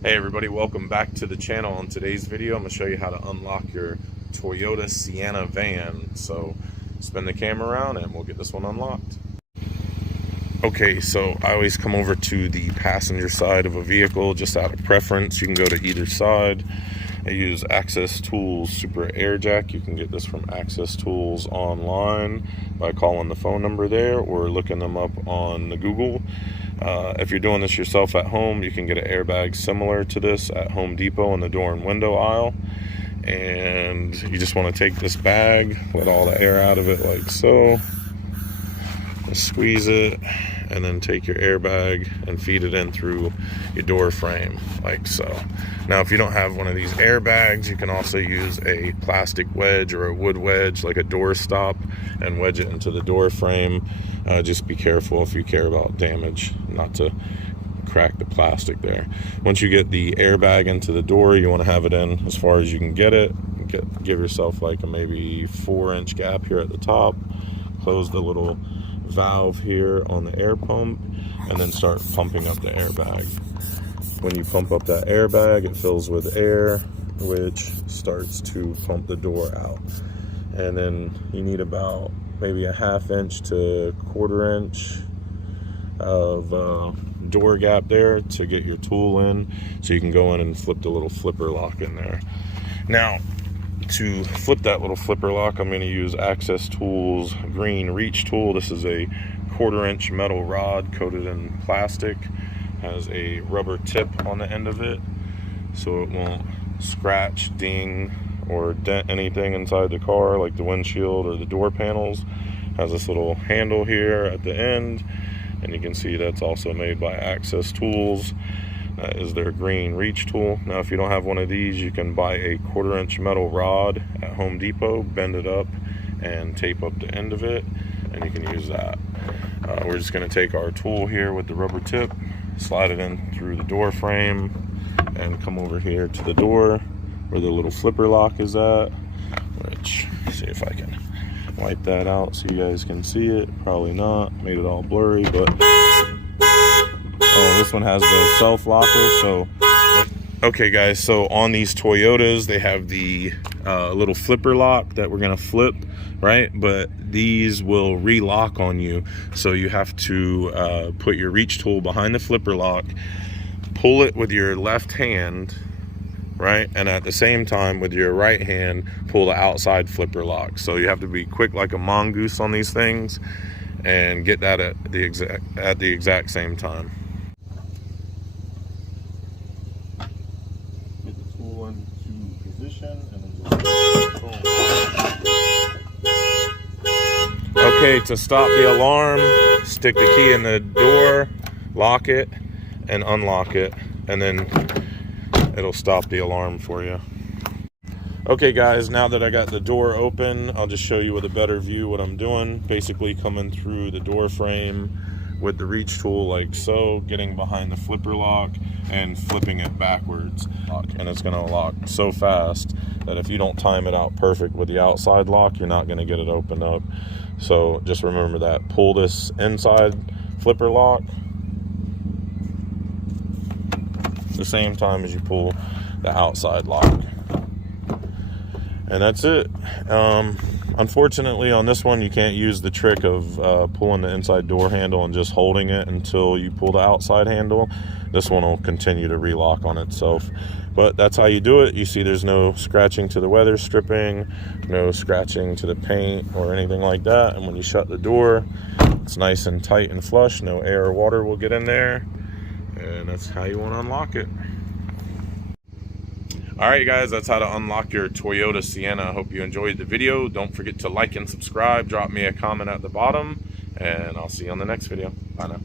Hey everybody, welcome back to the channel. On today's video, I'm going to show you how to unlock your Toyota Sienna van. So spin the camera around and we'll get this one unlocked. Okay, so I always come over to the passenger side of a vehicle just out of preference. You can go to either side. I use Access Tools Super Air Jack. You can get this from Access Tools online by calling the phone number there or looking them up on the Google. If you're doing this yourself at home, you can get an airbag similar to this at Home Depot in the door and window aisle. And you just want to take this bag, let all the air out of it like so. Just squeeze it, and then take your airbag and feed it in through your door frame like so. Now if you don't have one of these airbags, you can also use a plastic wedge or a wood wedge like a door stop and wedge it into the door frame. Just be careful if you care about damage, not to crack the plastic there. Once you get the airbag into the door, you want to have it in as far as you can get it. Give yourself like a maybe 4-inch gap here at the top. Close the little valve here on the air pump and then start pumping up the airbag. When you pump up that airbag, it fills with air, which starts to pump the door out. And then you need about maybe a 1/2 inch to 1/4 inch of door gap there to get your tool in, so you can go in and flip the little flipper lock in there. Now to flip that little flipper lock, I'm going to use Access Tools green reach tool. This is a 1/4 inch metal rod coated in plastic, has a rubber tip on the end of it so it won't scratch, ding, or dent anything inside the car like the windshield or the door panels. Has this little handle here at the end, and you can see that's also made by Access Tools. That is their green reach tool. Now if you don't have one of these, you can buy a 1/4 inch metal rod at Home Depot, bend it up and tape up the end of it, and you can use that. We're just going to take our tool here with the rubber tip, slide it in through the door frame, and come over here to the door where the little flipper lock is at, which, see if I can wipe that out so you guys can see it. Probably not, made it all blurry, but oh, this one has the self locker. So okay guys, so on these Toyotas they have the little flipper lock that we're gonna flip, right? But these will relock on you, so you have to put your reach tool behind the flipper lock, pull it with your left hand, right, and at the same time with your right hand pull the outside flipper lock. So you have to be quick like a mongoose on these things and get that at the exact same time. Get the tool into position and then just boom. Okay, to stop the alarm, stick the key in the door, lock it and unlock it, and then it'll stop the alarm for you. Okay guys, now that I got the door open, I'll just show you with a better view what I'm doing. Basically coming through the door frame with the reach tool like so, getting behind the flipper lock and flipping it backwards. And it's gonna lock so fast that if you don't time it out perfect with the outside lock, you're not gonna get it opened up. So just remember that. Pull this inside flipper lock the same time as you pull the outside lock, and that's it. Unfortunately on this one you can't use the trick of pulling the inside door handle and just holding it until you pull the outside handle. This one will continue to relock on itself, but that's how you do it. You see there's no scratching to the weather stripping, no scratching to the paint or anything like that, and when you shut the door it's nice and tight and flush. No air or water will get in there, and that's how you want to unlock it. Alright guys, that's how to unlock your Toyota Sienna. I hope you enjoyed the video. Don't forget to like and subscribe. Drop me a comment at the bottom, and I'll see you on the next video. Bye now.